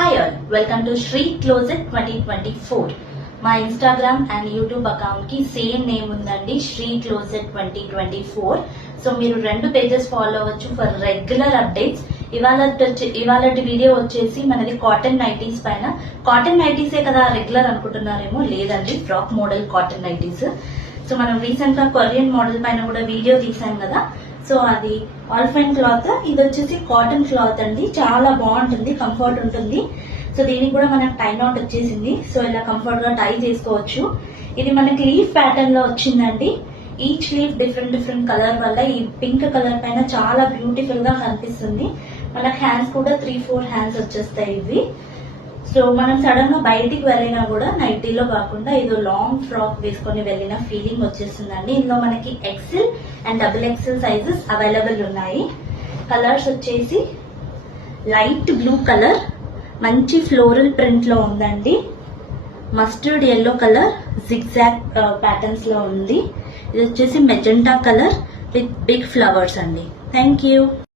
Hi all, welcome to Shri Closet 2024. మా Instagram and YouTube account కి same name ఉందండి, Shri closet 2024. So మీరు రెండు పేజెస్ ఫాలో అవ్వచ్చు ఫర్ రెగ్యులర్ అప్డేట్స్. ఇవాళ వీడియో వచ్చేసి మనది కాటన్ నైటీస్ పైన. కాటన్ నైటీసే కదా రెగ్యులర్ అనుకుంటున్నారేమో, లేదండి, frock model cotton nighties. So మనం రీసెంట్ గా కొరియన్ మోడల్ పైన కూడా వీడియో తీసాం కదా, సో అది ఆల్ఫైన్ క్లాత్, ఇది వచ్చేసి కాటన్ క్లాత్ అండి. చాలా బాగుంటుంది, కంఫర్ట్ ఉంటుంది. సో దీనికి కూడా మనకు టై నాట్ వచ్చేసింది. సో ఇలా కంఫర్ట్ గా టై చేసుకోవచ్చు. ఇది మనకి లీఫ్ ప్యాటర్న్ లో వచ్చిందండి. ఈచ్ లీఫ్ డిఫరెంట్ కలర్ వల్ల ఈ పింక్ కలర్ పైన చాలా బ్యూటిఫుల్ గా కనిపిస్తుంది. మనకు హ్యాండ్స్ కూడా 3-4 హ్యాండ్స్ వచ్చేస్తాయి ఇవి. సో మనం సడన్ గా బయటికి వెళ్ళినా కూడా నైటీలో కాకుండా ఏదో లాంగ్ ఫ్రాక్ వేసుకొని వెళ్ళిన ఫీలింగ్ వచ్చేస్తుందండి. ఇందులో మనకి XL and XXL sizes available ఉన్నాయి. కలర్స్ వచ్చేసి లైట్ బ్లూ కలర్, మంచి ఫ్లోరల్ ప్రింట్ లో ఉందండి. Mustard yellow colour zigzag patterns లో ఉంది. ఇది వచ్చేసి magenta colour with big flowers అండి. Thank you.